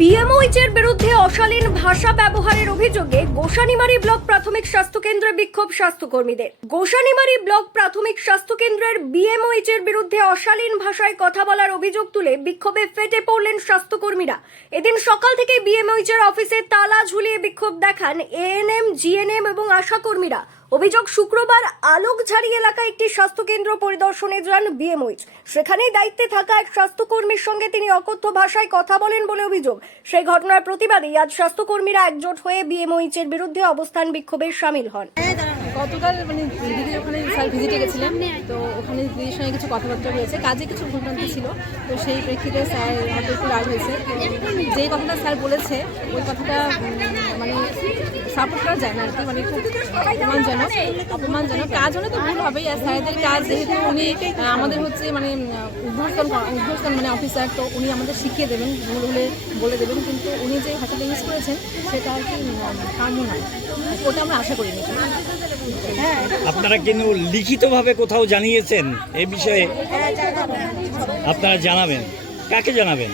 বিএমওইচের বিরুদ্ধে অশালীন ভাষা ব্যবহারের অভিযোগে গোসানিমারি ব্লক প্রাথমিক স্বাস্থ্য কেন্দ্রে বিক্ষোভ স্বাস্থ্যকর্মীদের। গোসানিমারি ব্লক প্রাথমিক স্বাস্থ্য কেন্দ্রের বিরুদ্ধে অশালীন ভাষায় কথা বলার অভিযোগ তুলে বিক্ষোভে ফেটে পড়লেন স্বাস্থ্যকর্মীরা। এদিন সকাল থেকে বিএমওইচের অফিসে তালা ঝুলিয়ে বিক্ষোভ দেখান এএনএম, জিএনএম এবং আশাকর্মীরা। অভিযোগ, শুক্রবার আলোকঝাড়ি এলাকায় একটি স্বাস্থ্যকেন্দ্র পরিদর্শনে যান বিএমওইচ সেখানেই দায়িত্বে থাকা এক স্বাস্থ্যকর্মীর সঙ্গে তিনি অকথ্য ভাষায় কথা বলেন বলে অভিযোগ। সেই ঘটনার প্রতিবাদে আজ স্বাস্থ্যকর্মীরা একজোট হয়ে বিএমওইচ এর বিরুদ্ধে অবস্থান বিক্ষোভে সামিল হন। গতকাল মানে দিদির ওখানে স্যার ভিজিটে গেছিলেন, তো ওখানে দিদির সঙ্গে কিছু কথাবার্তা হয়েছে, কাজে কিছু ভুলভ্রান্তি ছিল, তো সেই প্রেক্ষিতে স্যার হয়তো একটু রাগ হয়েছে যেই কথাটা স্যার বলেছে, ওই কথাটা মানে সাপোর্ট করা যায় না আর কি মানে খুব অপমানজনক অপমানজনক, কাজ হলে তো ভুল হবেই, আর স্যারদের কাজ যেহেতু উনি আমাদের হচ্ছে মানে উদ্বোধন উদ্বোধন মানে অফিসার তো উনি আমাদের শিখিয়ে দেবেন, ভুল হলে বলে দেবেন, কিন্তু উনি যে ভাষাটা ইউজ করেছেন, সেটা আর কি কাম্য নয়, ওটা আমরা আশা করিনি। আপনারা কিন্তু লিখিতভাবে কোথাও জানিয়েছেন এ বিষয়ে? আপনারা জানাবেন। কাকে জানাবেন?